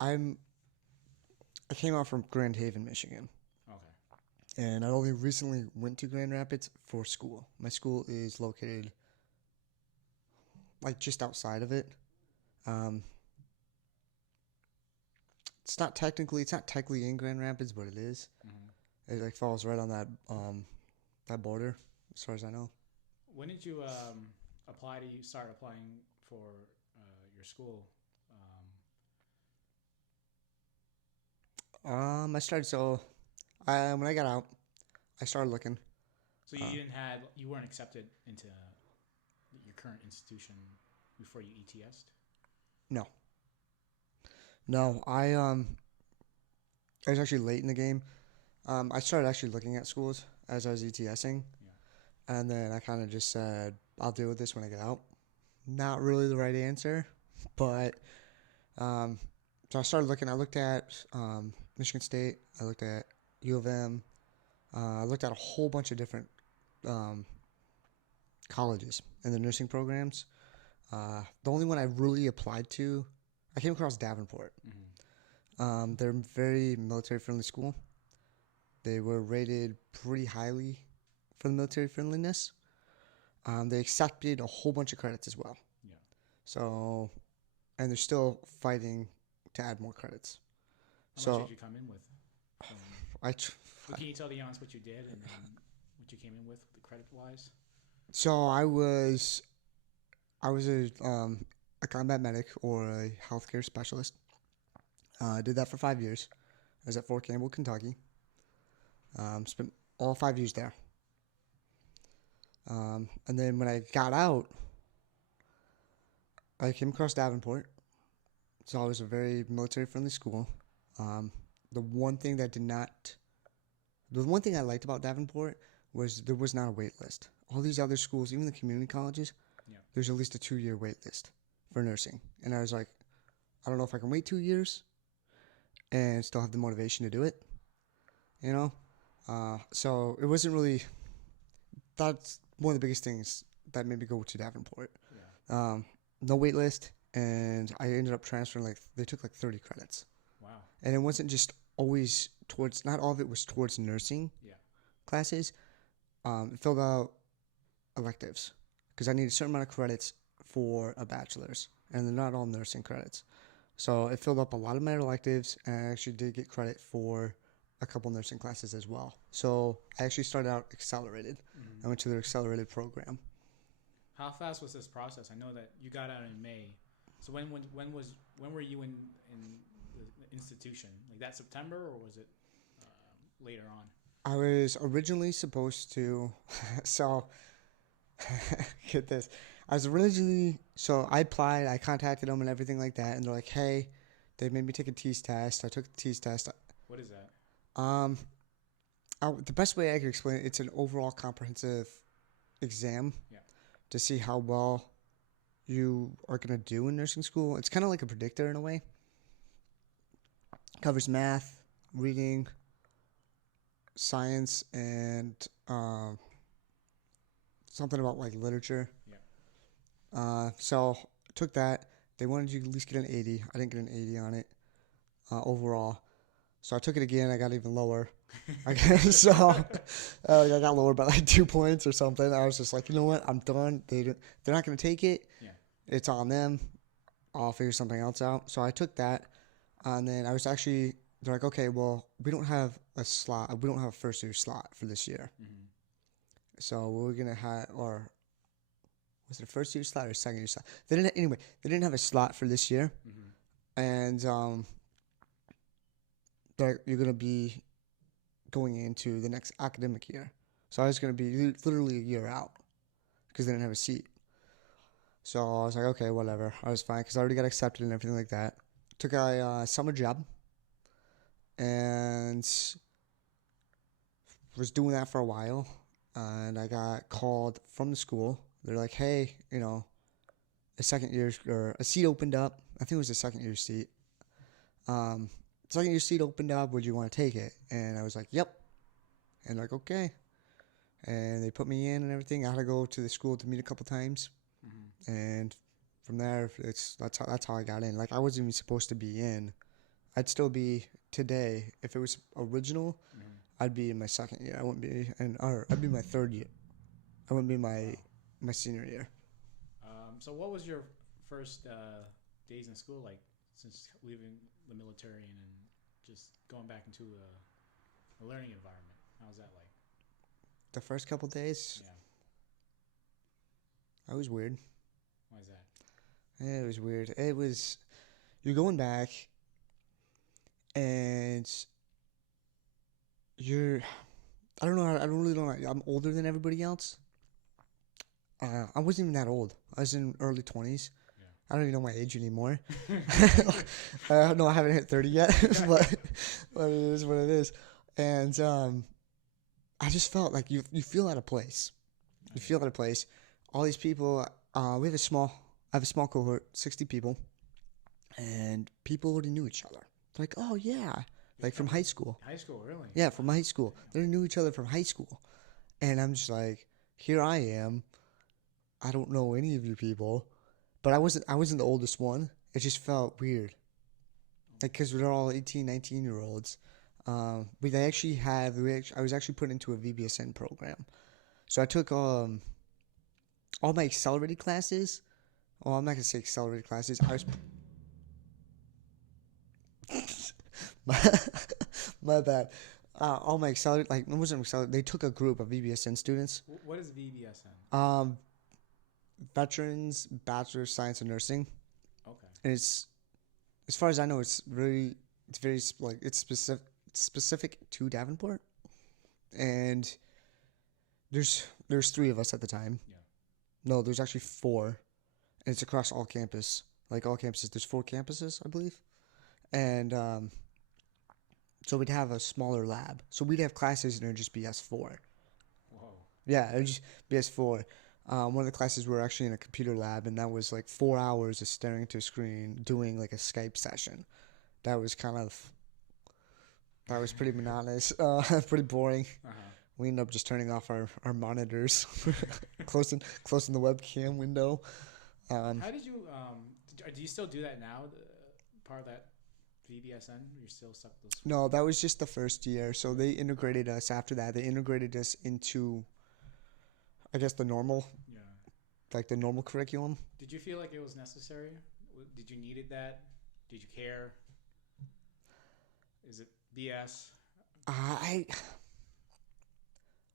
I came out from Grand Haven, Michigan, Okay. and I only recently went to Grand Rapids for school. My school is located like just outside of it. Um, it's not technically in Grand Rapids, but it is. Hmm. It like falls right on that border, as far as I know. When did you apply to start applying for your school? Um, I started so when I got out, I started looking. so Uh, you weren't accepted into your current institution before you ETS'd? no, no, I was actually late in the game. I started actually looking at schools as I was ETSing, Yeah. and then I kind of just said I'll deal with this when I get out. Not really the right answer, but um, so I started looking. I looked at Michigan State. I looked at U of M. I looked at a whole bunch of different um, colleges and the nursing programs. The only one I really applied to, I came across Davenport. Hmm. They're a very military friendly school. They were rated pretty highly for the military friendliness. They accepted a whole bunch of credits as well. Yeah. So, and they're still fighting to add more credits. How much So, did you come in with? From I, tr- Well, can you tell the audience what you did and then what you came in with, the credit wise? so I was a combat medic or a healthcare specialist. I did that for 5 years. I was at Fort Campbell, Kentucky. Spent all 5 years there. And then when I got out, I came across Davenport. So it was a very military friendly school. Um, the one thing that did not, the one thing I liked about Davenport was there was not a wait list. All these other schools, even the community colleges, Yeah. there's at least a 2 year wait list for nursing. And I was like, I don't know if I can wait 2 years and still have the motivation to do it, you know? So it wasn't really, that's one of the biggest things that made me go to Davenport. Yeah. Um, no wait list, and I ended up transferring they took like 30 credits. Wow. And it wasn't just always towards, not all of it was towards nursing Yeah. classes. It filled out electives because I need a certain amount of credits for a bachelor's, and they're not all nursing credits. So it filled up a lot of my electives, and I actually did get credit for a couple nursing classes as well. So I actually started out accelerated. Hmm. I went to their accelerated program. How fast was this process? I know that you got out in May. So when were you in the institution? Like that September or was it later on? I was originally supposed to, so get this. I was originally, so I applied, I contacted them and everything like that, and they're like, hey, they made me take a TEAS test. I took the TEAS test. What is that? Um, the best way I could explain it, it's an overall comprehensive exam Yeah. to see how well you are going to do in nursing school. It's kind of like a predictor in a way. Covers math, reading, science, and something about like literature. Yeah. So took that. They wanted you to at least get an 80. I didn't get an 80 on it overall. So I took it again. I got even lower. I guess so. I got lower by like 2 points or something. I was just like, you know what? I'm done. They're not going to take it. Yeah. It's on them. I'll figure something else out. So I took that, and then I was actually. They're like, okay, well, we don't have a slot. We don't have a first year slot for this year. Hmm. So we're gonna have, or was it a first year slot or second year slot? They didn't. Anyway, they didn't have a slot for this year, Hmm. and you're gonna be going into the next academic year. So I was gonna be literally a year out because they didn't have a seat. So I was like, okay, whatever. I was fine because I already got accepted and everything like that. Took a summer job and was doing that for a while. And I got called from the school. They're like, hey, a second year or a seat opened up. I think it was a second year seat. Um, Second year seat opened up. Would you want to take it? And I was like, yep. And like, okay. And they put me in and everything. I had to go to the school to meet a couple times, Hmm. and from there, that's how I got in. Like I wasn't even supposed to be in I'd still be today if it was original. Mm-hmm. I'd be in my second year. I wouldn't be, or I'd be my third year. I wouldn't be Wow. my senior year. So what was your first days in school like since leaving the military and then just going back into a learning environment? How was that like? The first couple days, Yeah. I was weird. Why is that? It was weird. It was you're going back, and you're. I don't know. I don't really know. I'm older than everybody else. I wasn't even that old. I was in early 20s. I don't even know my age anymore. No, I haven't hit 30 yet, but it is what it is. And I just felt like you feel out of place. You feel out of place. All these people. I have a small cohort, 60 people, and people already knew each other. They're like, oh yeah, like from high school. High school, really? Yeah, from high school. They knew each other from high school, and I'm just like, here I am. I don't know any of you people, but I wasn't the oldest one. It just felt weird, like because we're all 18, 19-year-olds. I was actually put into a VBSN program, so I took all my accelerated classes. Well, I'm not gonna say accelerated classes. I was my bad. All my accelerated, like it wasn't accelerated. They took a group of VBSN students. What is VBSN? Veterans Bachelor of Science in Nursing, Okay. and it's as far as I know, it's very like it's specific to Davenport, and there's three of us at the time. Yeah. No, there's actually four, and it's across all campus, like all campuses. There's 4 campuses, I believe, and so we'd have a smaller lab. So we'd have classes and it'd just be S4. Whoa. Yeah, it'd just be S4. One of the classes we were actually in a computer lab, and that was like 4 hours of staring into a screen doing like a Skype session. That was pretty monotonous, pretty boring. Uh-huh. We ended up just turning off our monitors, closing the webcam window. How did you do you still do that now? Part of that VBSN? You're still stuck with those? No, that was just the first year. So they integrated us after that. They integrated us into, I guess, the normal, Yeah. like the normal curriculum. Did you feel like it was necessary? Did you needed that? Did you care? Is it BS?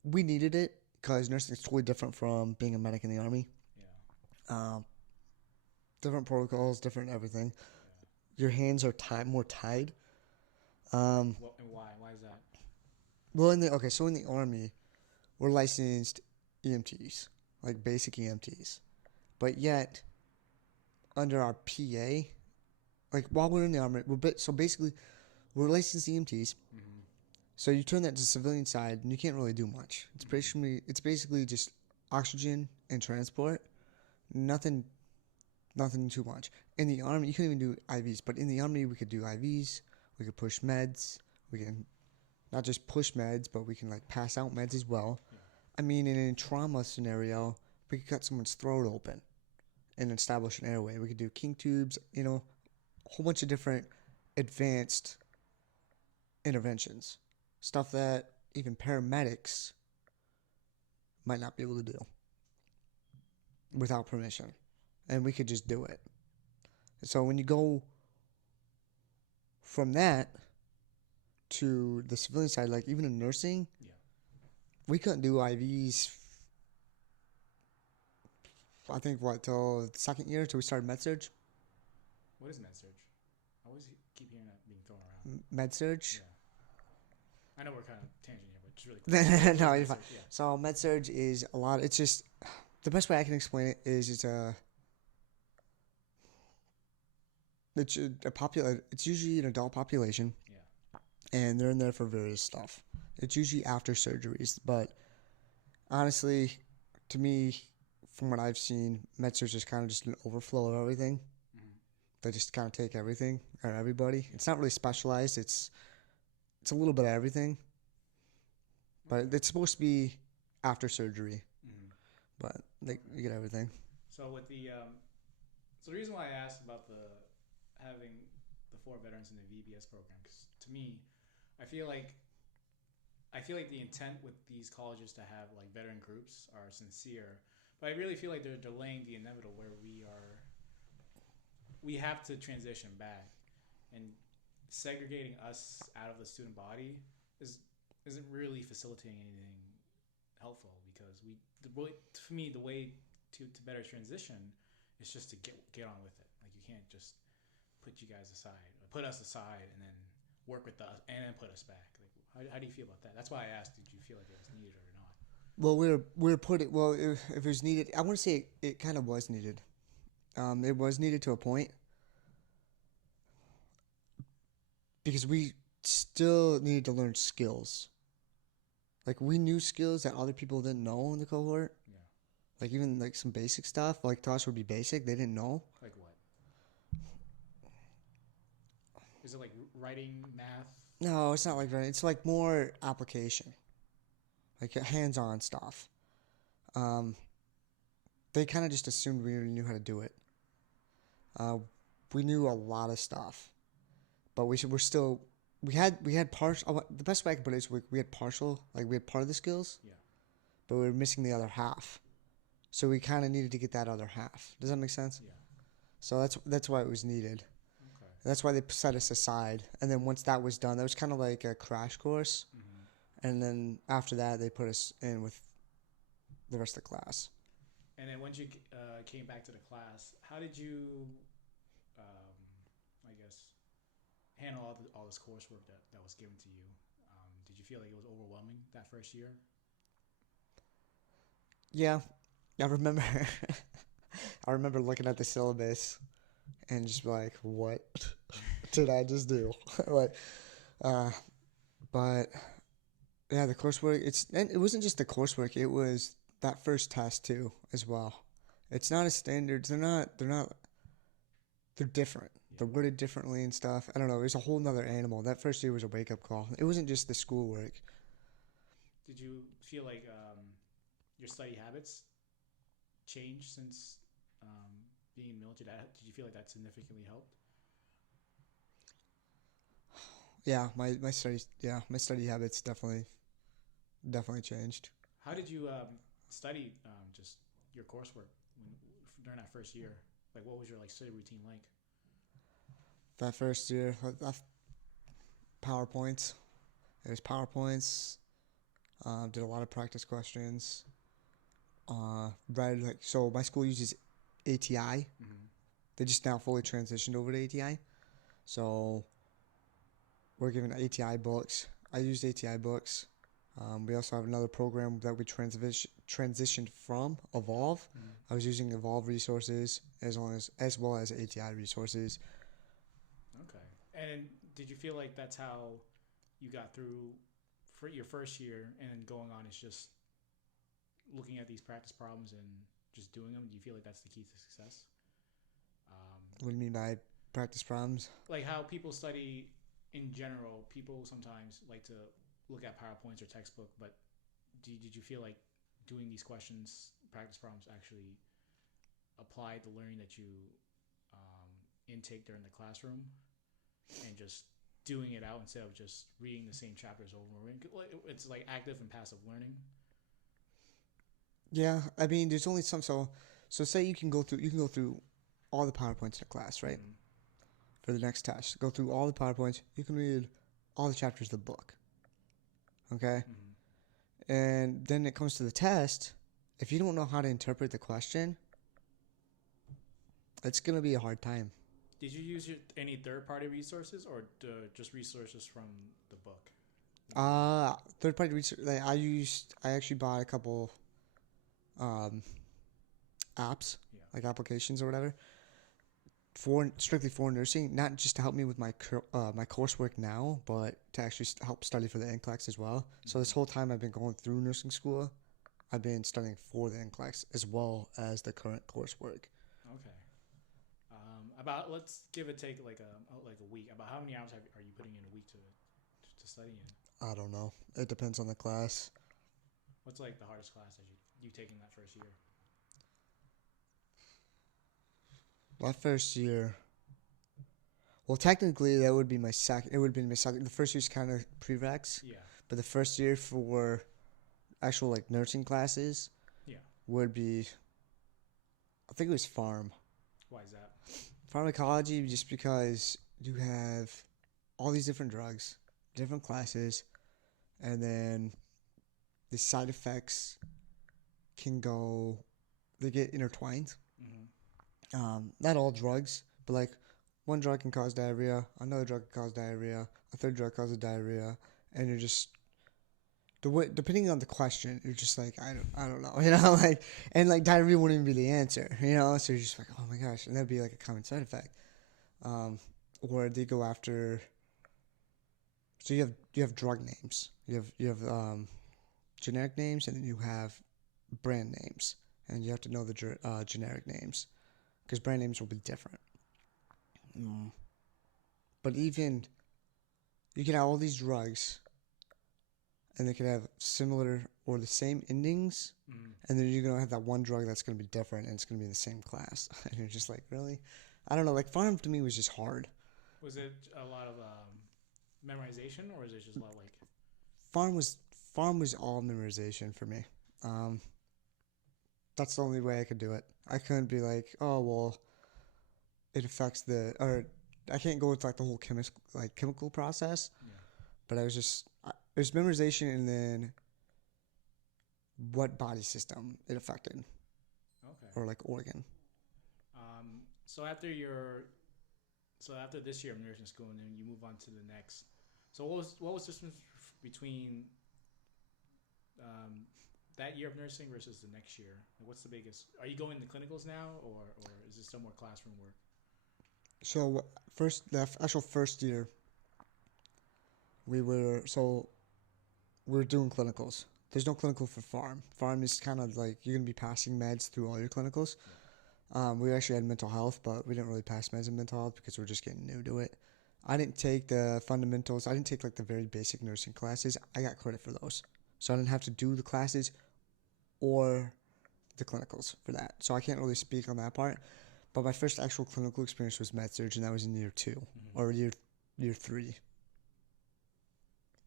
We needed it because nursing is totally different from being a medic in the Army. Yeah. Different protocols, different everything. Yeah. Your hands are more tied. Well, and why? Why is that? Well, so in the Army, we're licensed EMTs, like basic EMTs, but yet under our PA, like while we're in the Army, so basically we're licensed EMTs. Mm-hmm. So you turn that to the civilian side, and you can't really do much. It's basically just oxygen and transport. Nothing too much. In the Army, you couldn't even do IVs, but in the Army, we could do IVs. We could push meds. We can not just push meds, but we can like pass out meds as well. Yeah. I mean, in a trauma scenario, we could cut someone's throat open and establish an airway. We could do king tubes, a whole bunch of different advanced interventions. Stuff that even paramedics might not be able to do without permission. And we could just do it. So when you go from that to the civilian side, like even in nursing, Yeah. we couldn't do IVs, I think, till the second year, till we started med-surg. What is med-surg? I always keep hearing that being thrown around. Med-surg? Yeah. I know we're kind of tangent here, but just really quick. No, you're fine. Yeah. So med-surg is it's just, the best way I can explain it is it's usually an adult population. Yeah. And they're in there for various stuff. It's usually after surgeries, but honestly, to me, from what I've seen, med-surg is kind of just an overflow of everything. Mm-hmm. They just kind of take everything or everybody. It's not really specialized. It's a little bit of everything, but it's supposed to be after surgery. Mm-hmm. But you get everything. So with the so the reason why I asked about the having the 4 veterans in the VBS program. Because to me, I feel like the intent with these colleges to have like veteran groups are sincere, but I really feel like they're delaying the inevitable where we have to transition back, and segregating us out of the student body is isn't really facilitating anything helpful because for me the way to better transition is just to get on with it. Like you can't just put you guys aside, or put us aside, and then work with us and then put us back. Like, how do you feel about that? That's why I asked, did you feel like it was needed or not? Well, we're putting well if it was needed, I want to say it kind of was needed. It was needed to a point because we still needed to learn skills. Like we knew skills that other people didn't know in the cohort. Yeah. Like even like some basic stuff, like to us would be basic. They didn't know. Like what? Is it like writing, math? No, it's not like that. It's like more application, like hands-on stuff. They kind of just assumed we knew how to do it. We knew a lot of stuff, but we had partial. The best way I can put it is we had partial, like we had part of the skills, Yeah. but we were missing the other half. So we kind of needed to get that other half. Does that make sense? Yeah. So that's why it was needed. Okay. That's why they set us aside. And then once that was done, that was kind of like a crash course. Mm-hmm. And then after that, they put us in with the rest of the class. And then once you came back to the class, how did you, I guess, handle all this coursework that was given to you? Did you feel like it was overwhelming that first year? Yeah, I remember. I remember looking at the syllabus and just like, what did I just do? Like, but yeah, the coursework. It wasn't just the coursework. It was that first test too, as well. It's not a standard. They're different. Yeah. They're worded differently and stuff. I don't know. It was a whole nother animal. That first year was a wake up call. It wasn't just the schoolwork. Did you feel like your study habits changed since being in the military? Did you feel like that significantly helped? Yeah, my study habits definitely changed. How did you study just your coursework during that first year? Like, what was your study routine like? That first year, PowerPoints. It was PowerPoints. Did a lot of practice questions. Read so my school uses ATI. Mm-hmm. They just now fully transitioned over to ATI. So we're given ATI books. I used ATI books. We also have another program that we transitioned from, Evolve. Mm-hmm. I was using Evolve resources as well as ATI resources. Okay. And did you feel like that's how you got through for your first year, and then going on is just looking at these practice problems and just doing them? Do you feel like that's the key to success? What do you mean by practice problems? Like how people study in general, people sometimes like to look at PowerPoints or textbook, but did you feel like doing these questions, practice problems, actually applied the learning that you intake during the classroom, and just doing it out instead of just reading the same chapters over and over? It's like active and passive learning. Yeah, I mean, there's only some. So say you can go through all the PowerPoints in a class, right? Mm-hmm. For the next test, go through all the PowerPoints. You can read all the chapters of the book. Okay, Mm-hmm. and then it comes to the test. If you don't know how to interpret the question, it's gonna be a hard time. Did you use any third-party resources or just resources from the book? Third-party research. I actually bought a couple apps, Yeah. like applications or whatever, strictly for nursing, not just to help me with my coursework now, but to actually help study for the NCLEX as well. Mm-hmm. So this whole time I've been going through nursing school, I've been studying for the NCLEX as well as the current coursework. Okay. Let's give it take like a week. About how many hours are you putting in a week to study in? I don't know. It depends on the class. What's like the hardest class that you taken that first year? My first year. Well, technically, that would be my second. It would be my second. The first year's kind of prereqs, Yeah. but the first year for actual like nursing classes Yeah. would be, I think it was pharm. Why is that? Pharmacology, just because you have all these different drugs, different classes, and then the side effects can go, they get intertwined. Not all drugs, but like one drug can cause diarrhea, another drug can cause diarrhea, a third drug causes diarrhea, and you're just the way, depending on the question, you're just like I don't know, like, and like diarrhea wouldn't even be the answer, so you're just like, oh my gosh, and that'd be like a common side effect, or they go after. So you have drug names, you have generic names, and then you have brand names, and you have to know the generic names because brand names will be different. But even you can have all these drugs, and they can have similar or the same endings, and then you're gonna have that one drug that's gonna be different, and it's gonna be in the same class, and you're just like, really? I don't know. Like pharm to me was just hard. Was it a lot of memorization, or is it just a lot like? Farm was all memorization for me. That's the only way I could do it. I couldn't be like, oh well, it affects or I can't go with like the whole chemical process. Yeah. But it was memorization, and then what body system it affected. Okay. Or like organ. So after this year of nursing school, and then you move on to the next. So what was the difference between that year of nursing versus the next year? Like, what's the biggest? Are you going to clinicals now, or is it still more classroom work? So the actual first year, we were doing clinicals. There's no clinical for pharm. Pharm is kind of like you're gonna be passing meds through all your clinicals. Yeah. We actually had mental health, but we didn't really pass meds in mental health because we're just getting new to it. I didn't take the fundamentals. I didn't take like the very basic nursing classes. I got credit for those, so I didn't have to do the classes or the clinicals for that. So I can't really speak on that part. But my first actual clinical experience was med-surg, and that was in year 2 or year 3.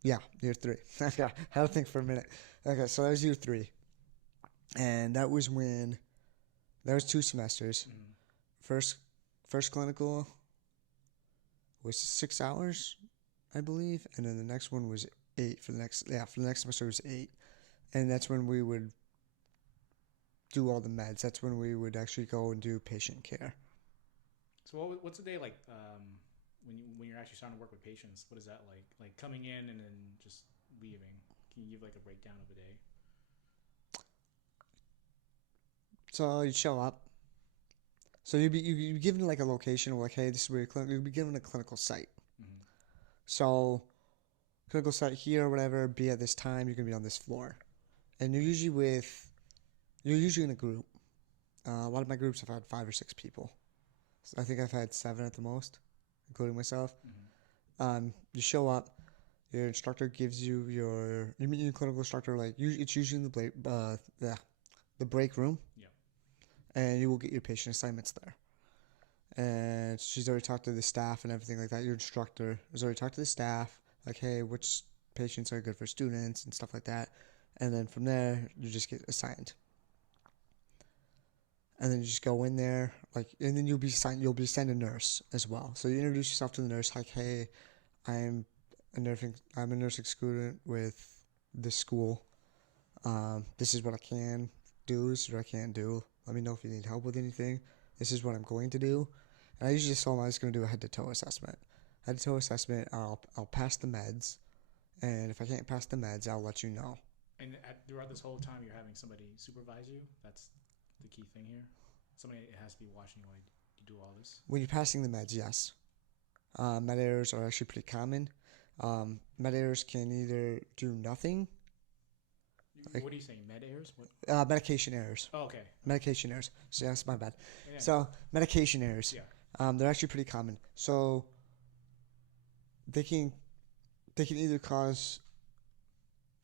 Yeah, year 3. I had to think for a minute. Okay, so that was year 3, and that was 2 semesters. First clinical was 6 hours, I believe, and then the next one was 8 for the next semester was 8, and that's when we would do all the meds. That's when we would actually go and do patient care. So what's a day like when you're actually starting to work with patients? What is that like? Like coming in and then just leaving? Can you give like a breakdown of a day? So you'd show up. So you'd be given like a location, like, hey, this is where you'd be given a clinical site. So clinical site here or whatever, be at this time, you're gonna be on this floor, and you're usually in a group. A lot of my groups have had 5 or 6 people. So I think I've had 7 at the most, including myself. You show up. Your instructor gives you you meet your clinical instructor. Like it's usually in the break room. Yeah. And you will get your patient assignments there. And she's already talked to the staff and everything like that. Your instructor has already talked to the staff, like, hey, which patients are good for students and stuff like that. And then from there, you just get assigned. And then you just go in there, and then you'll be assigned a nurse as well. So you introduce yourself to the nurse, like, hey, I'm a nursing student with this school. This is what I can do. This is what I can't do. Let me know if you need help with anything. This is what I'm going to do. And I usually just told them I was going to do a head-to-toe assessment. Head-to-toe assessment, I'll pass the meds. And if I can't pass the meds, I'll let you know. And throughout this whole time, you're having somebody supervise you? That's the key thing here? Somebody has to be watching you while you do all this? When you're passing the meds, yes. Med errors are actually pretty common. Med errors can either do nothing. What are you saying? Med errors? What? Medication errors. Oh, okay. Medication errors. So that's my bad. Yeah. So medication errors. Yeah. They're actually pretty common. So they can either cause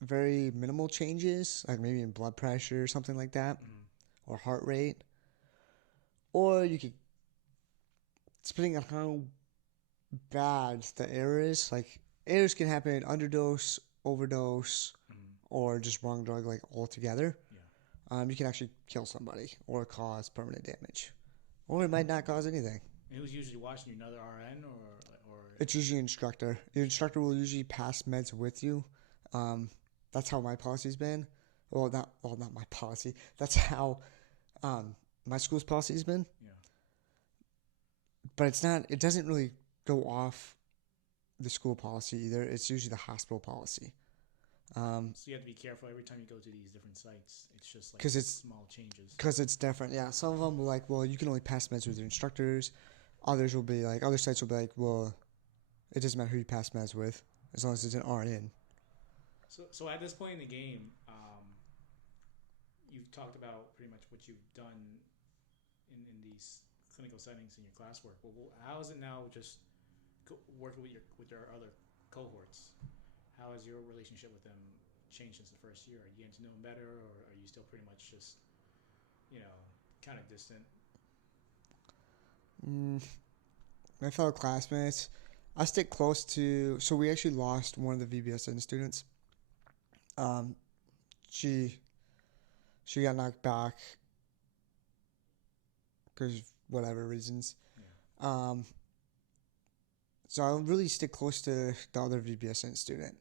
very minimal changes, like maybe in blood pressure or something like that, or heart rate, or you could, depending on how bad the error is. Like errors can happen underdose, overdose, or just wrong drug like altogether. Yeah. You can actually kill somebody or cause permanent damage, or it might not cause anything. And who's usually watching you? Another RN or It's usually an instructor. Your instructor will usually pass meds with you. That's how my policy's been. Not my policy. That's how my school's policy's been. yeah. But it's not. It doesn't really go off the school policy either. It's usually the hospital policy. So you have to be careful every time you go to these different sites. It's just like 'Cause it's small changes. Because it's different. Yeah, some of them will like, well, you can only pass meds with your instructors. Others will be like, other sites will be like, well, it doesn't matter who you pass meds with as long as it's an RN. So at this point in the game, you've talked about pretty much what you've done in these clinical settings in your classwork. Well, how is it now just working with your other cohorts? How has your relationship with them changed since the first year? Are you getting to know them better, or are you still pretty much just, kind of distant? My fellow classmates, I stick close to. So we actually lost one of the VBSN students. Um, she she got knocked back because whatever reasons. Yeah. So I really stick close to the other VBSN student,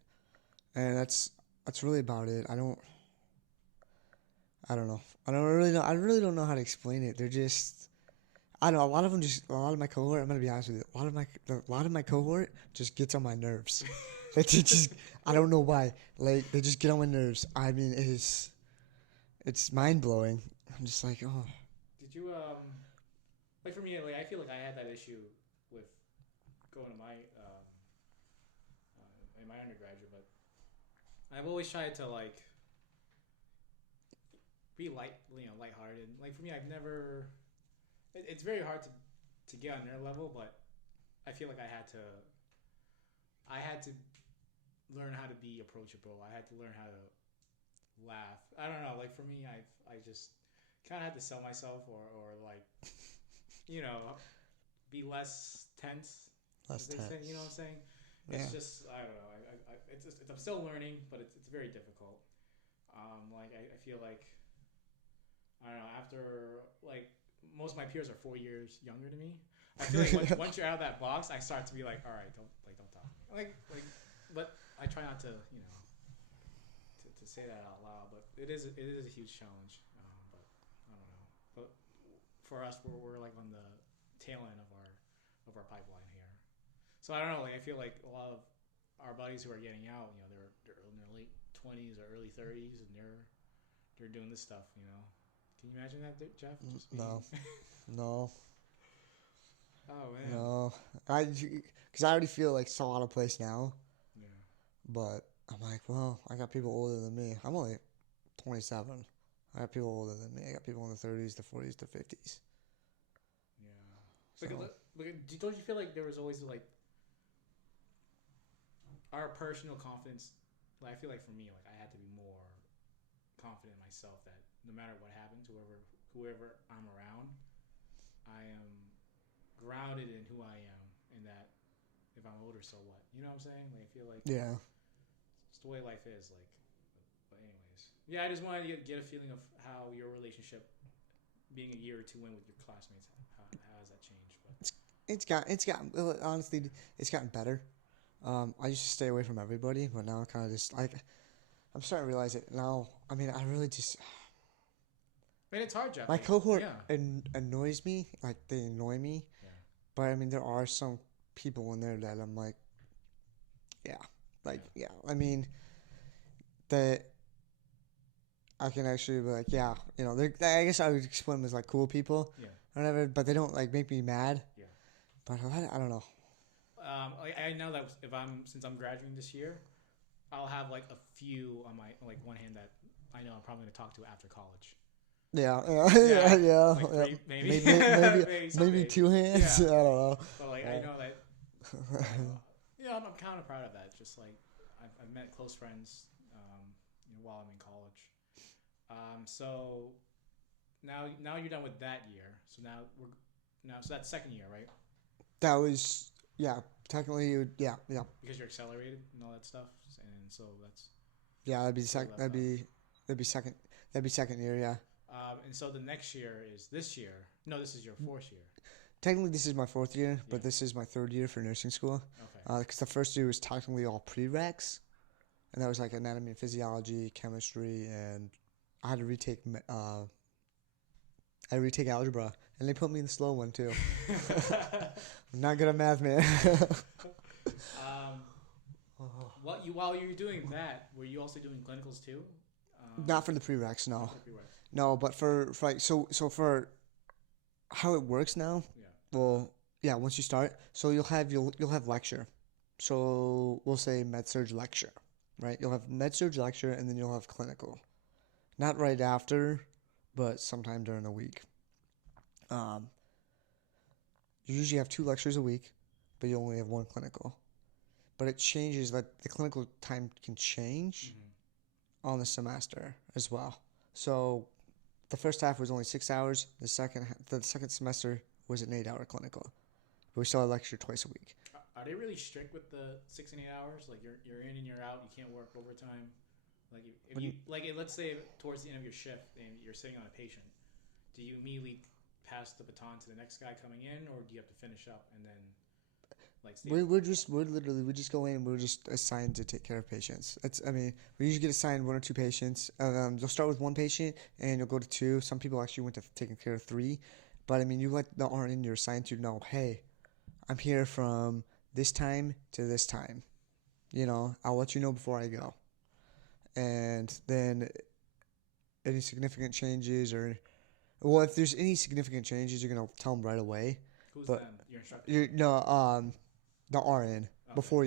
and that's really about it. I don't know. I don't really know. I really don't know how to explain it. They're just. I don't know. A lot of my cohort. I'm gonna be honest with you. A lot of my cohort just gets on my nerves. Like they just. I don't know why. Like they just get on my nerves. I mean, it's mind blowing. I'm just like, oh. Did you like for me? Like I feel like I had that issue with going to my in my undergraduate, but I've always tried to like be lighthearted. Like for me, I've never. It's very hard to get on their level, but I feel like I had to learn how to be approachable. I had to learn how to laugh. I don't know. Like for me, I just kind of had to sell myself or like, you know, be less tense. Less tense. Say, you know what I'm saying? Yeah. It's just I don't know. I'm still learning, but it's very difficult. Like I feel like I don't know. After like most of my peers are 4 years younger than me. I feel like once you're out of that box, I start to be like, all right, don't talk. But I try not to, to say that out loud. But it is a huge challenge. But I don't know. But for us, we're like on the tail end of our pipeline here. So I don't know. Like I feel like a lot of our buddies who are getting out, they're in their late 20s or early 30s, and they're doing this stuff. Can you imagine that, Geoff? No. No. Oh man. No. Because I already feel like so out of place now. Yeah. But I'm like, well, I got people older than me. I'm only 27. I got people older than me. I got people in the 30s, the 40s, the 50s. Yeah. Don't you feel like there was always like our personal confidence? Like I feel like for me, like I had to be more confident in myself that no matter what happens, whoever I'm around, I am grounded in who I am, and that if I'm older, so what? You know what I'm saying? Like I feel like it's the way life is. Like, but anyways, yeah. I just wanted to get a feeling of how your relationship, being a year or two in with your classmates, how has that changed? But honestly, it's gotten better. I used to stay away from everybody, but now I kind of just like. I'm starting to realize it now. I mean, I really just. Man, it's hard, Geoff. My cohort annoys me. Like, they annoy me. Yeah. But, I mean, there are some people in there that I'm like, yeah. Like, yeah. I mean, that I can actually be like, yeah. I guess I would explain them as, like, cool people. Yeah. Or whatever, but they don't, like, make me mad. Yeah. But I don't know. I know that since I'm graduating this year, I'll have, like, a few on my, like, one hand that I know I'm probably going to talk to after college. Yeah. Like three, maybe two hands. Yeah. I don't know. But like I know that. I'm kind of proud of that. Just like I've met close friends, while I'm in college. So now you're done with that year. So so that's second year, right? That was Yeah, technically, yeah. because you're accelerated and all that stuff, and so that's Yeah, that'd be where you sec. left off. That'd be second. That'd be second year. Yeah. And so the next year is this year. No, this is your fourth year. Technically, this is my fourth year, Yeah. but this is my third year for nursing school. Okay. Because the first year was technically all prereqs, and that was like anatomy and physiology, chemistry, and I had to retake. I retake algebra, and they put me in the slow one too. I'm not good at math, man. um, while you were doing that, were you also doing clinicals too? Not for the prereqs, no. For the prereqs. No, but for like so for how it works now. Yeah. Well, yeah. Once you start, so you'll have lecture. So we'll say med surg lecture, right? You'll have med surg lecture, and then you'll have clinical. Not right after, but sometime during the week. You usually have 2 lectures a week, but you only have 1 clinical. But it changes, like the clinical time can change on the semester as well. So the first half was only 6 hours. The second semester was an 8-hour clinical. But we still had lecture twice a week. Are they really strict with the 6 and 8 hours? Like you're in and you're out. You can't work overtime. Like if you let's say towards the end of your shift and you're sitting on a patient, do you immediately pass the baton to the next guy coming in, or do you have to finish up and then like stay? We just go in. We're just assigned to take care of patients. We usually get assigned 1 or 2 patients. You'll start with 1 patient and you'll go to 2. Some people actually went to taking care of 3, but you let the RN you're assigned to know, hey, I'm here from this time to this time. I'll let you know before I go. And then any significant changes if there's any significant changes, you're gonna tell them right away. Who's but them? Your instructor? The RN. Okay. Before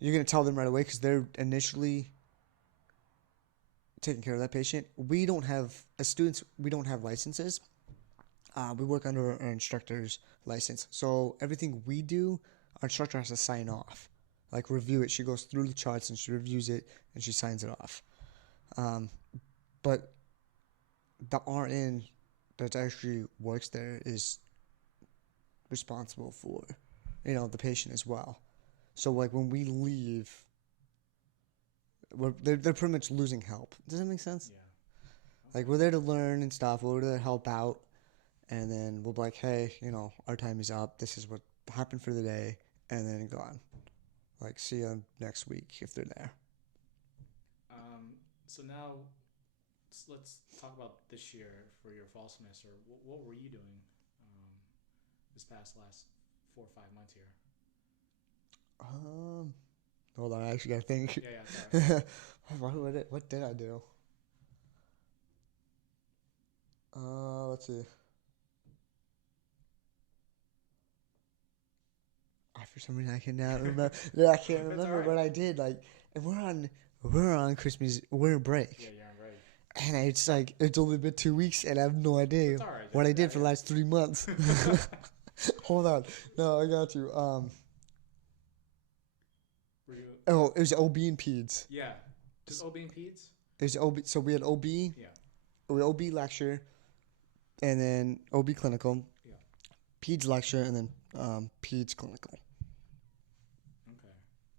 you're gonna tell them right away because they're initially taking care of that patient. We don't have licenses. We work under our instructor's license. So everything we do, our instructor has to sign off, like review it. She goes through the charts and she reviews it and she signs it off. But the RN that actually works there is responsible for, the patient as well. So like when we leave, they're pretty much losing help. Does that make sense? Yeah. Like we're there to learn and stuff. We're there to help out, and then we'll be like, hey, our time is up. This is what happened for the day, and then go on. Like see you next week if they're there. So now let's talk about this year for your fall semester. What were you doing this last 4 or 5 months here? Hold on, I actually gotta think. Yeah, sorry. What did I do? Let's see. For some reason I cannot remember. I can't remember what I did. Like, and we're on Christmas. We're in break. Yeah, you're on break. And it's like it's only been 2 weeks, and I have no idea what I did for the last 3 months. Hold on, no, I got you. It was OB and peds. Yeah, just OB and peds. It was OB. So we had OB. Yeah. We had OB lecture, and then OB clinical. Yeah. Peds lecture, and then peds clinical. Okay.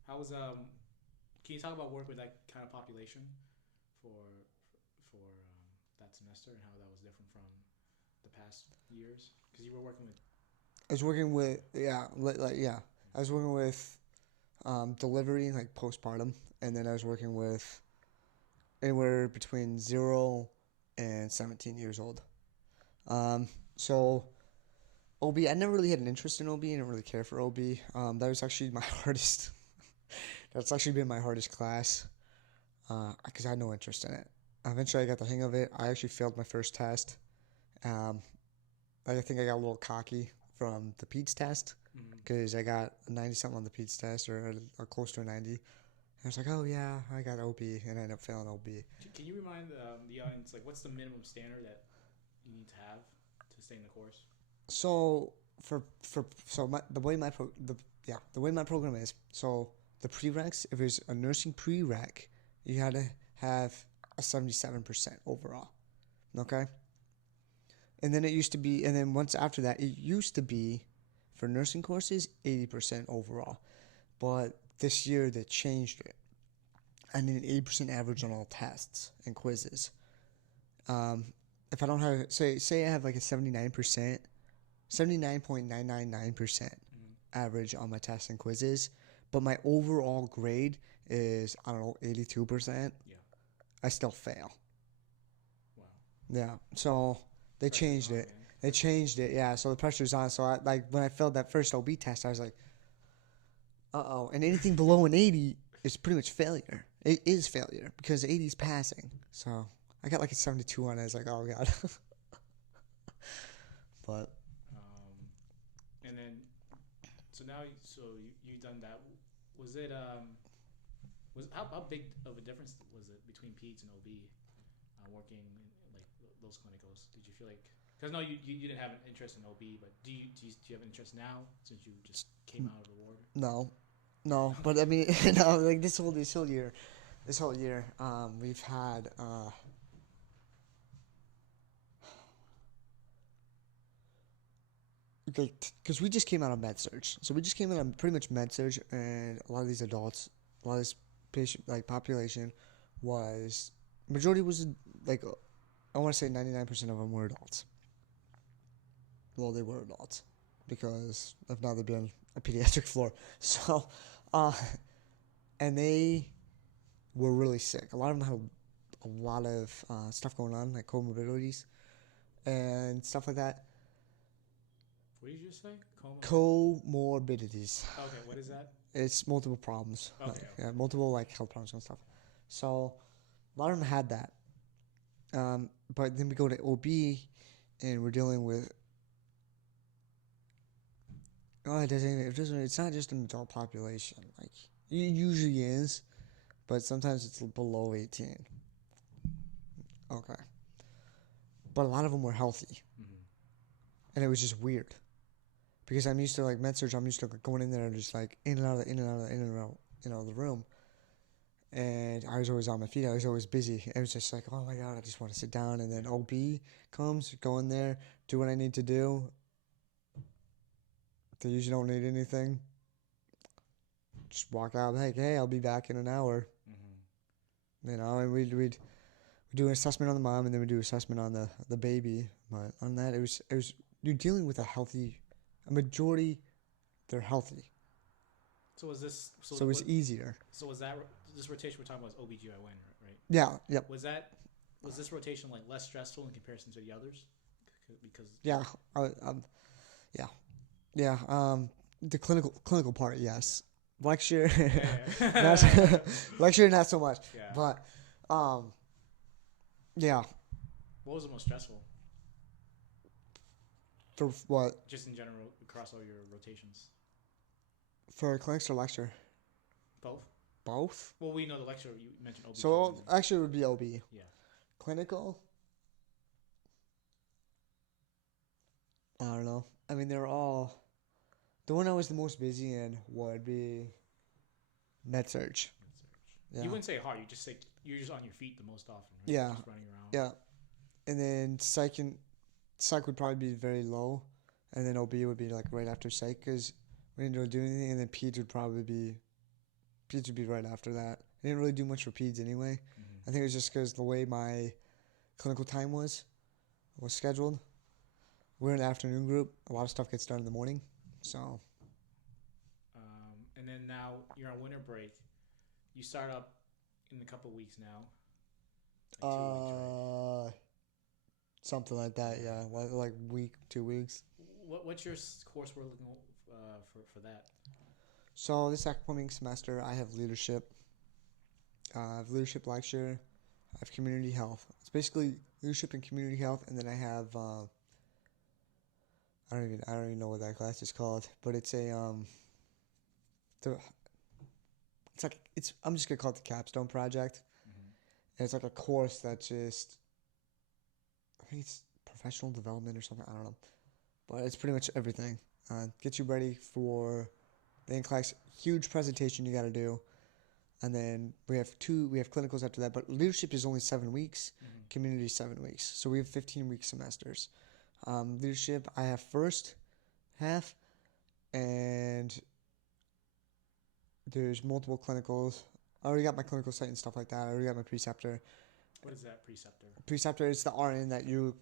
How was Can you talk about work with that kind of population for that semester and how that was different from the past years? Because you were working with. I was working with I was working with delivery, like postpartum, and then I was working with anywhere between 0 and 17 years old. So OB, I never really had an interest in OB. I didn't really care for OB. That was actually my hardest. That's actually been my hardest class because I had no interest in it. Eventually, I got the hang of it. I actually failed my first test. I think I got a little cocky from the PEDS test because I got a 90-something on the PEDS test or close to a 90. And I was like, oh, yeah, I got OB, and I ended up failing OB. Can you remind the audience, like, what's the minimum standard that you need to have to stay in the course? So the way my program is, so the prereqs, if it's a nursing prereq, you had to have a 77% overall. Okay? And then once after that, it used to be For nursing courses, 80% overall. But this year they changed it. I need an 80% average on all tests and quizzes. If I don't have, say I have like a 79%, 79.999% average on my tests and quizzes, but my overall grade is, I don't know, 82%, Yeah. I still fail. Wow. Yeah. So they Pressure's changed on, it. man. They changed it. Yeah. So the pressure's on. So when I failed that first OB test, I was like, uh-oh. And anything below an 80 is pretty much failure. It is failure because 80 is passing. So I got like a 72 on it. I was like, oh, God. But And then, so now, you done that. Was it was how big of a difference was it between peds and OB, working in like those clinicals? Did you feel like, because no, you didn't have an interest in OB, but do you have an interest now since you just came out of the ward? no. But I mean, like this whole year, we've had because we just came out of med surge, so we just came out of pretty much med surge, and a lot of these adults, a lot of this patient like population was majority was like I want to say 99% of them were adults. Well, they were adults because if not, they'd be on a pediatric floor. So, and they were really sick. A lot of them had a lot of stuff going on, like comorbidities and stuff like that. What did you just say? Comorbidities. Okay, what is that? It's multiple problems. Okay. Yeah, multiple like health problems and stuff. So a lot of them had that. But then we go to OB, and we're dealing with. Oh, it doesn't. It's not just an adult population. Like it usually is, but sometimes it's below 18. Okay. But a lot of them were healthy, and it was just weird. Because I'm used to like med surg, I'm used to going in there and just like in and out of the room. And I was always on my feet. I was always busy. It was just like, oh my God, I just want to sit down. And then OB comes, go in there, do what I need to do. They usually don't need anything. Just walk out like, hey, I'll be back in an hour. And we'd do an assessment on the mom, and then we do an assessment on the baby. But on that, it was you're dealing with a majority, they're healthy. So was this? So it was easier. So was that this rotation we're talking about was OBGYN, right? Yeah. Yep. Was this rotation like less stressful in comparison to the others? Because yeah, yeah. The clinical part, yes. Lecture, lecture not so much. Yeah. But yeah. What was the most stressful? For what? Just in general, across all your rotations. For clinics or lecture? Both? Well, we know the lecture, you mentioned OB. So, actually, it would be OB. Yeah. Clinical? I don't know. I mean, they're all... The one I was the most busy in would be med surg. Yeah. You wouldn't say hard. You just say you're just on your feet the most often, right? Yeah. Just running around. Yeah. And then psych would probably be very low. And then OB would be like right after psych because we didn't really do anything. And then peds would be right after that. I didn't really do much for peds anyway. I think it was just because the way my clinical time was scheduled. We're an afternoon group. A lot of stuff gets done in the morning. So. And then now you're on winter break. You start up in a couple weeks now. Like 2 weeks, right? Something like that, yeah. Like week, 2 weeks. What's your coursework looking for that? So this upcoming semester, I have leadership. I have leadership lecture. I have community health. It's basically leadership and community health, and then I have I don't even know what that class is called, but it's I'm just gonna call it the capstone project, and it's like a course that's just I think it's professional development or something. I don't know, but it's pretty much everything. Get you ready for the NCLEX huge presentation you got to do, and then we have clinicals after that. But leadership is only 7 weeks, community 7 weeks, so we have 15-week semesters. Leadership I have first half, and there's multiple clinicals. I already got my clinical site and stuff like that. I already got my preceptor. What is that preceptor? Preceptor is the RN that you're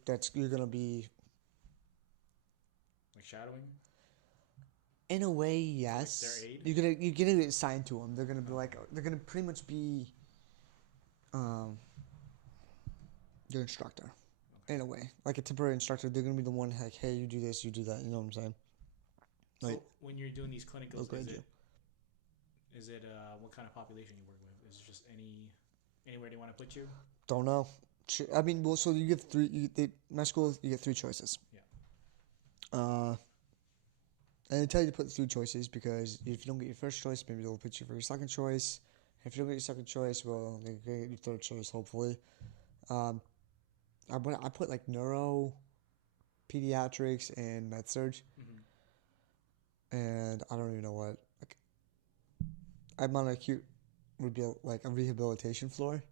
gonna be. Like shadowing? In a way, yes. Like their aide? You're gonna get assigned to them. They're gonna be they're gonna pretty much be, your instructor, in a way, like a temporary instructor. They're gonna be the one like, hey, you do this, you do that. You know what I'm saying? Like, so when you're doing these clinicals, is it what kind of population you work with? Is it just anywhere they want to put you? don't know. I mean, well, so you give my school, you get 3 choices. Yeah. And they tell you to put 3 choices because if you don't get your first choice, maybe they'll put you for your second choice. If you don't get your second choice, well, they're gonna get your third choice, hopefully. I put like neuro, pediatrics, and med surg, and I don't even know what. Like, I'm on acute, would be like a rehabilitation floor,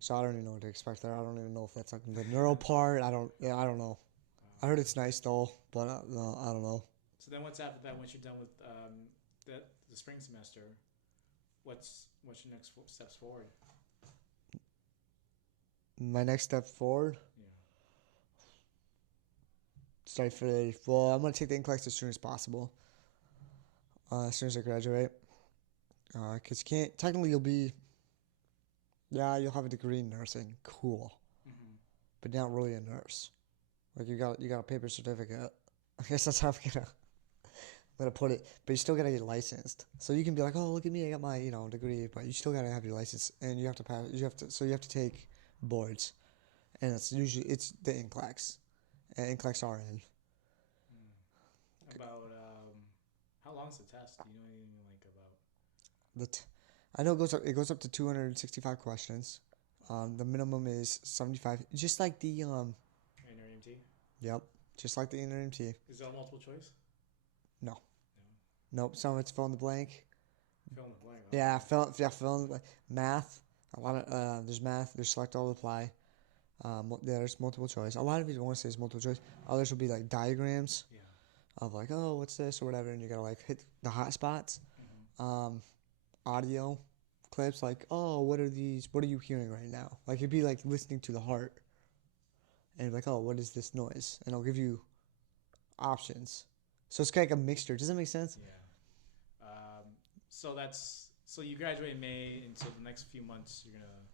so I don't even know what to expect there. I don't even know if that's like the neuro part. I don't know. I heard it's nice though, but no, I don't know. So then, what's after that? Once you're done with the spring semester, what's your next steps forward? My next step forward. Yeah. I'm gonna take the NCLEX as soon as possible. As soon as I graduate, because you can't technically you'll have a degree in nursing, cool, but not really a nurse. Like you got a paper certificate. I guess that's how I'm gonna put it. But you still gotta get licensed. So you can be like, oh, look at me, I got my degree, but you still gotta have your license, and you have to pass. You have to take boards, and it's the NCLEX, and NCLEX RN. About how long is the test? Do you know anything like about? I know it goes up to 265 questions. The minimum is 75. Just like the NRMT? Yep, just like the NRMT. Is that multiple choice? No. Nope. Some of it's fill in the blank. Fill in the blank. Yeah, fill in the blank. Math. A lot of there's math. There's select all apply. There's multiple choice. A lot of it, I want to say, is multiple choice. Others will be like diagrams. Yeah. Of like, oh, what's this or whatever, and you gotta like hit the hot spots. Audio clips like, oh, what are these? What are you hearing right now? Like it'd be like listening to the heart, and like, oh, what is this noise? And I'll give you options. So it's kind of like a mixture. Does that make sense? Yeah. So you graduate in May, and so the next few months you're gonna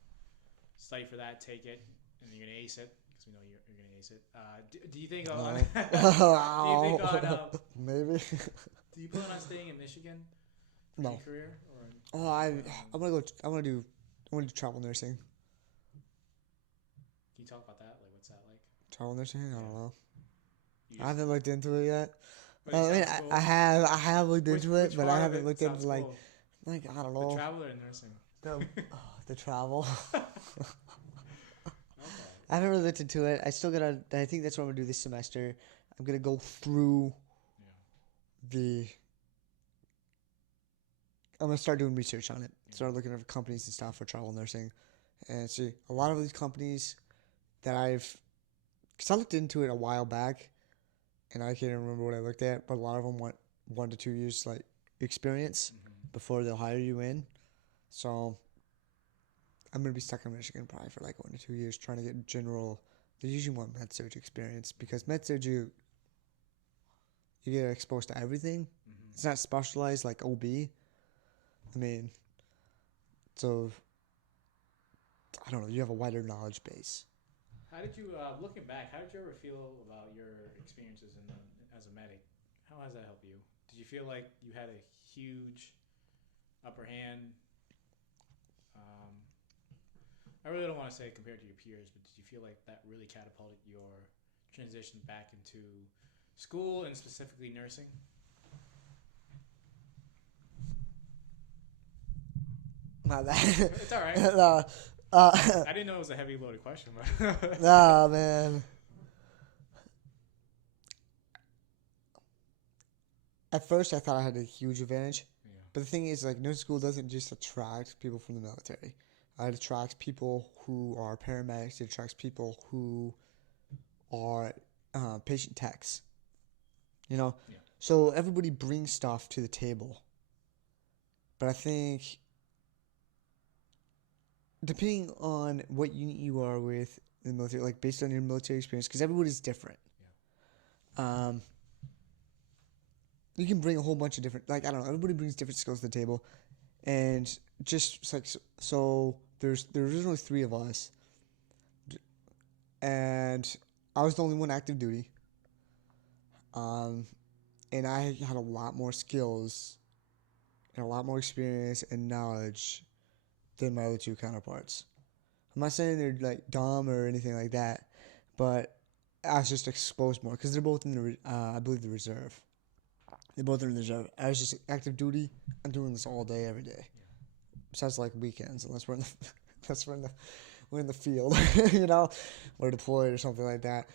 study for that, take it, and you're gonna ace it because we know you're gonna ace it. Do you think? Maybe. Do you plan on staying in Michigan for No. your career? Or I'm gonna do travel nursing. Can you talk about that? Like, what's that like? Travel nursing? I don't know. You I haven't looked into it yet. But I mean, cool. I have looked into it, but I part of haven't it looked into sounds like cool? I don't know. The travel or nursing? The travel. Okay. I haven't really looked into it. I think that's what I'm gonna do this semester. I'm gonna go through I'm gonna start doing research on it. Start looking at companies and stuff for travel nursing, and see a lot of these companies that because I looked into it a while back, and I can't remember what I looked at, but a lot of them want 1 to 2 years like experience before they'll hire you in. So I'm gonna be stuck in Michigan probably for like 1 to 2 years trying to get general. They usually want med surg experience because med surg you get exposed to everything. It's not specialized like OB. I mean, so I don't know. You have a wider knowledge base. How did you, looking back, how did you ever feel about your experiences as a medic? How has that helped you? Did you feel like you had a huge upper hand? I really don't want to say compared to your peers, but did you feel like that really catapulted your transition back into school and specifically nursing? Not that. It's all right. No, I didn't know it was a heavy loaded question, but nah, man. At first, I thought I had a huge advantage, but the thing is, like, nursing school doesn't just attract people from the military. It attracts people who are paramedics. It attracts people who are patient techs. You know, So everybody brings stuff to the table, but I think depending on what unit you are with in the military, like based on your military experience, because everybody's different. Um, you can bring a whole bunch of different, like I don't know, everybody brings different skills to the table, and just like so, there's originally three of us, and I was the only one active duty. And I had a lot more skills and a lot more experience and knowledge than my other two counterparts. I'm not saying they're like dumb or anything like that, but I was just exposed more because they're both in the, I believe, the reserve. They're both in the reserve. I was just active duty. I'm doing this all day, every day. Besides like weekends, unless we're in the, unless we're in the field, you know, or deployed or something like that.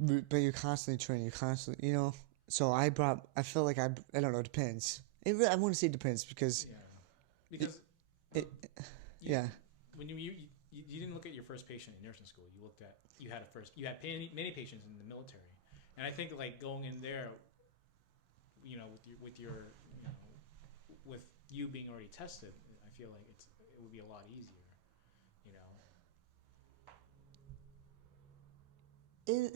But you're constantly training. You're constantly, you know. So I feel like I don't know. It depends. I wouldn't say it depends because. Yeah. Because. It yeah. When you didn't look at your first patient in nursing school. You had many patients in the military, and I think like going in there, you know, with your you know, with you being already tested, I feel like it would be a lot easier, you know.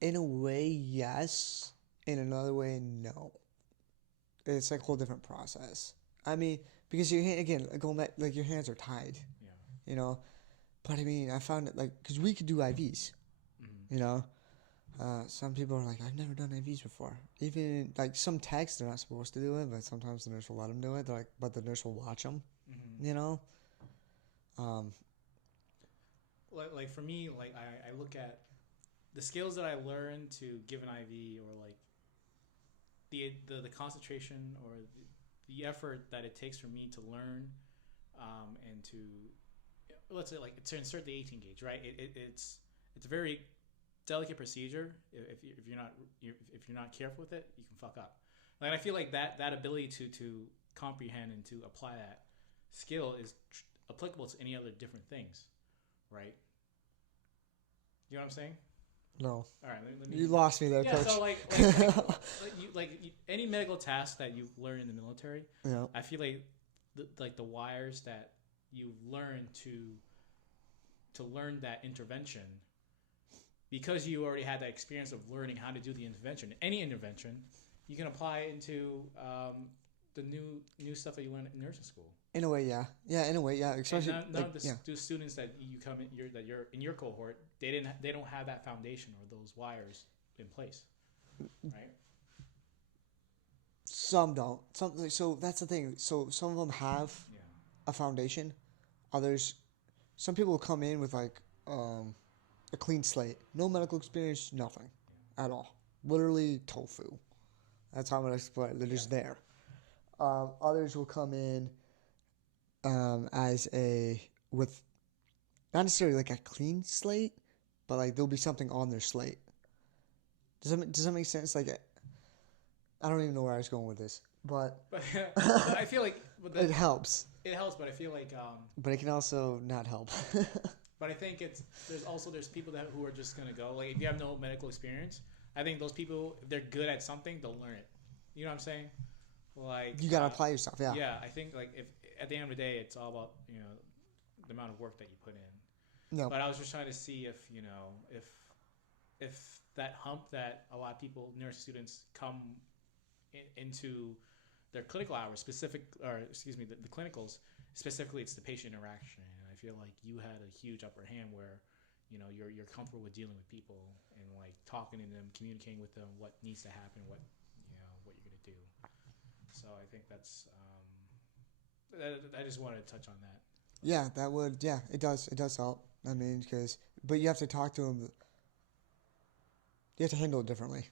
In a way, yes. In another way, no. It's like a whole different process. I mean, because your hand, again, going back, like your hands are tied. Yeah. You know, but I mean, I found it like because we could do IVs. Mm-hmm. You know, some people are like, I've never done IVs before. Even like some techs, they're not supposed to do it, but sometimes the nurse will let them do it. They're like, but the nurse will watch them. Mm-hmm. You know. Like for me, like I look at the skills that I learned to give an IV, or like the concentration or the effort that it takes for me to learn, and to, let's say, like to insert the 18 gauge, right? It's a very delicate procedure. If you're not careful with it, you can fuck up. Like I feel like that ability to comprehend and to apply that skill is applicable to any other different things, right? You know what I'm saying? No. All right. Let me, you lost me there, Coach. So any medical task that you've learned in the military, yeah. I feel like the wires that you've learned to learn that intervention, because you already had that experience of learning how to do the intervention, any intervention, you can apply it into the new stuff that you learned in nursing school. In a way, yeah. Yeah, in a way, yeah. Especially none of the students that you come in, you're in your cohort, they don't have that foundation or those wires in place, right? Some don't. So that's the thing. So some of them have a foundation. Others, some people will come in with like a clean slate, no medical experience, nothing at all. Literally tofu. That's how I'm gonna explain it. They're just there. Others will come in with not necessarily like a clean slate, but like there'll be something on their slate. Does that make sense? Like, I don't even know where I was going with this, but I feel like it helps. It helps, but I feel like but it can also not help. But I think there's people who are just gonna go, like, if you have no medical experience, I think those people, if they're good at something, they'll learn it. You know what I'm saying? Like, you gotta apply yourself. Yeah. Yeah, I think like if at the end of the day, it's all about the amount of work that you put in. No. But I was just trying to see if if that hump that a lot of people, nurse students, come into their clinical hours, the clinicals, specifically it's the patient interaction. And I feel like you had a huge upper hand where, you're comfortable with dealing with people and like talking to them, communicating with them, what needs to happen, what you're going to do. So I think that's, I just wanted to touch on that. Yeah, it does help. I mean, but you have to talk to them. You have to handle it differently.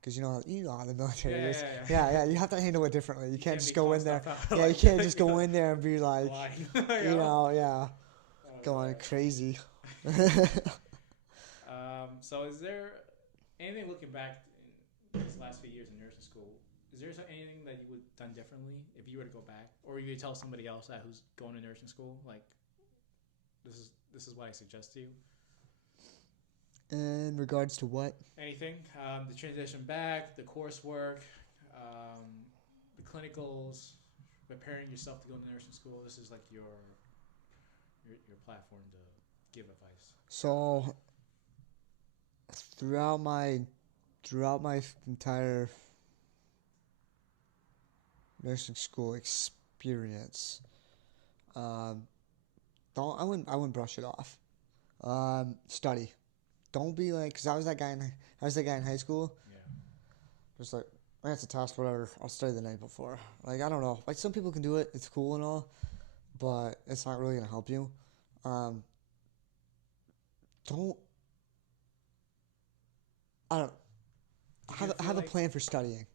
Because you know how the military is. Yeah, you have to handle it differently. You can't just go in there. Yeah, you can't just go in there and be like, going crazy. So is there anything, looking back in these last few years in nursing school, is there anything that you would have done differently if you were to go back? Or you could tell somebody else who's going to nursing school, like, this is what I suggest to you? In regards to what? Anything? The transition back, the coursework, the clinicals, preparing yourself to go to nursing school. This is like your platform to give advice. So throughout my entire nursing school experience, um, don't I wouldn't brush it off. Study. Don't be like, cause I was that guy in high school. Yeah. Just like, that's a task, whatever. I'll study the night before. Like, I don't know. Like, some people can do it. It's cool and all, but it's not really gonna help you. Um, don't. I don't have a plan for studying,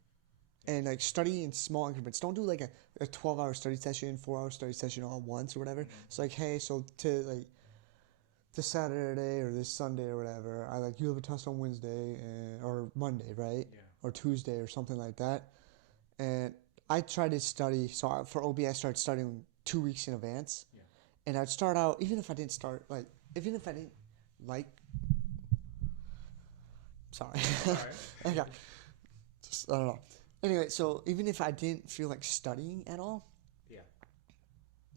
and like study in small increments. Don't do like a 12-hour study session, 4-hour study session all at once or whatever. Mm-hmm. It's like, hey, so to like this Saturday or this Sunday or whatever, I like you have a test on Wednesday or Monday, right? Yeah. Or Tuesday or something like that. And I tried to study. So for OB, I started studying 2 weeks in advance. Yeah. And I'd start out, even if I didn't start, like, even if I didn't like, sorry. Okay. Just, I don't know. Anyway, so even if I didn't feel like studying at all, Yeah.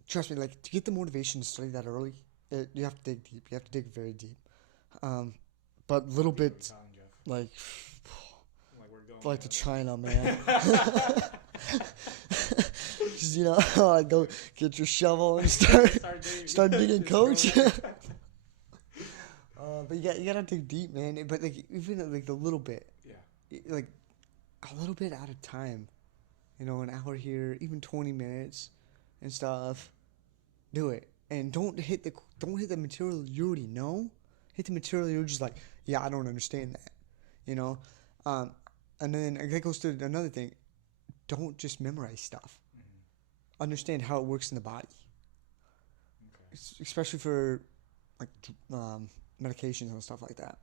trust me, like, to get the motivation to study that early, you have to dig deep. You have to dig very deep. But little bits, like We're going to China, man. Just, like go get your shovel and start digging, coach. But you gotta dig deep, man. But like even like a little bit, like a little bit at a time. An hour here, even 20 minutes, and stuff. Do it, and don't hit the material you already know. Hit the material you're just like, yeah, I don't understand that. And then that goes to another thing. Don't just memorize stuff. Mm-hmm. Understand how it works in the body. Okay. Especially for like medications and stuff like that,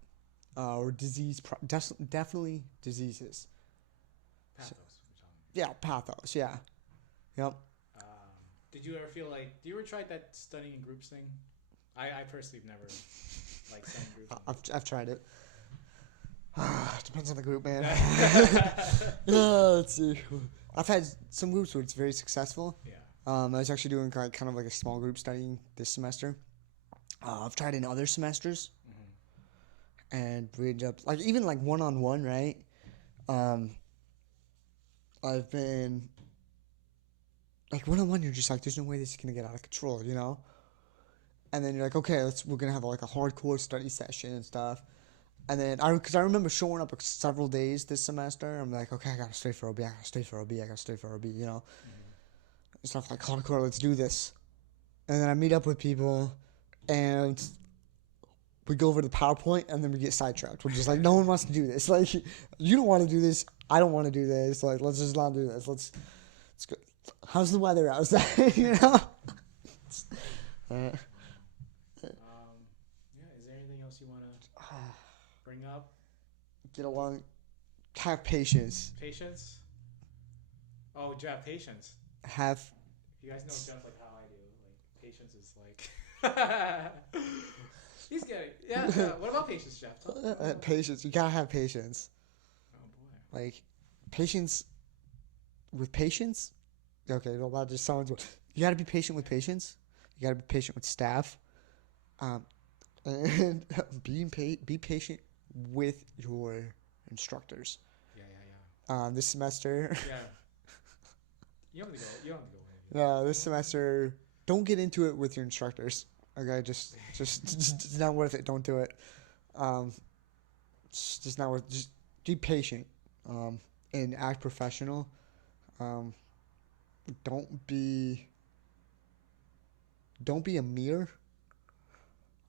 or definitely diseases. Pathos. Yeah, pathos. Yeah. Yep. Did you ever feel like? Do you ever try that studying in groups thing? I personally have never like studying groups. I've tried it. Depends on the group, man. Let's see. I've had some groups where it's very successful. Yeah. I was actually doing kind of like a small group studying this semester. I've tried in other semesters, and we ended up like even like one-on-one, right? I've been like one-on-one. You're just like, there's no way this is gonna get out of control, And then you're like, okay, we're gonna have like a hardcore study session and stuff. And then because I remember showing up several days this semester. I'm like, okay, I gotta stay for OB. I gotta stay for OB. Stuff like hardcore. Let's do this. And then I meet up with people, and we go over the PowerPoint, and then we get sidetracked. We're just like, no one wants to do this. Like, you don't want to do this. I don't want to do this. Like, let's just not do this. Let's go. How's the weather outside? Yeah. Is there anything else you want to bring up? Get along. Have patience. Patience? Oh, do you have patience? Have. You guys know Geoff like how I do. Like, patience is like... He's getting... Yeah. What about patience, Geoff? Patience. You gotta have patience. Oh, boy. Like, patience with patience? Okay, well, that just sounds... You gotta be patient with patience. You gotta be patient with staff. And be patient with your instructors. Yeah. This semester... Yeah. You don't have to go. This semester, don't get into it with your instructors. Okay, just it's not worth it. Don't do it. It's just not worth. Just be patient. And act professional. Don't be a mirror.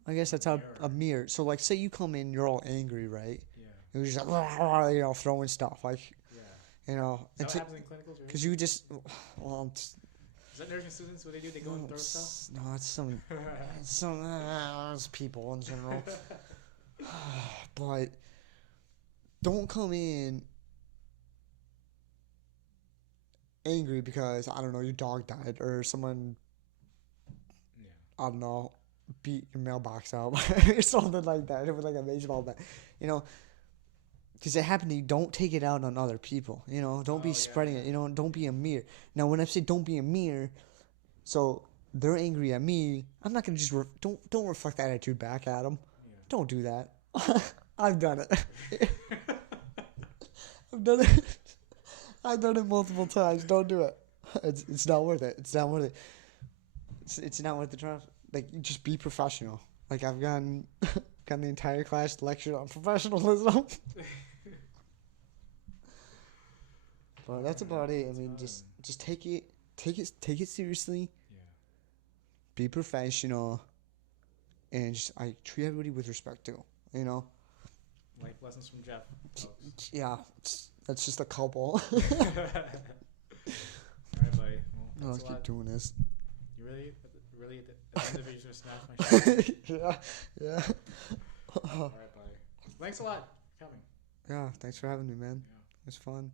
I guess that's how a mirror. So like, say you come in, you're all angry, right? Yeah. You're just like throwing stuff like. Yeah. Is that what happens in clinicals? Because you just, is that nursing students? What they do? They go and throw stuff? No, it's people in general. But don't come in angry because, I don't know, your dog died or someone, I don't know, beat your mailbox out or something like that. It was like a baseball bat, you know. Because it happened to you, don't take it out on other people. You know, don't be spreading it. You know, don't be a mirror. Now, when I say don't be a mirror, so they're angry at me, I'm not gonna just don't reflect that attitude back at them. Yeah. Don't do that. I've done it. I've done it. I've done it multiple times. Don't do it. It's not worth it. It's not worth it. It's not worth the trouble. Like, just be professional. Like, I've gotten the entire class lectured on professionalism. But that's about it. I mean, just take it seriously. Yeah. Be professional, and just treat everybody with respect too. You know. Life lessons from Geoff. Folks. Yeah, that's just a couple. All right, buddy. Well, I'll keep doing this. You really at the end of it, you're just gonna smash my shit. Yeah. All right, buddy. Thanks a lot for coming. Yeah, thanks for having me, man. Yeah. It was fun.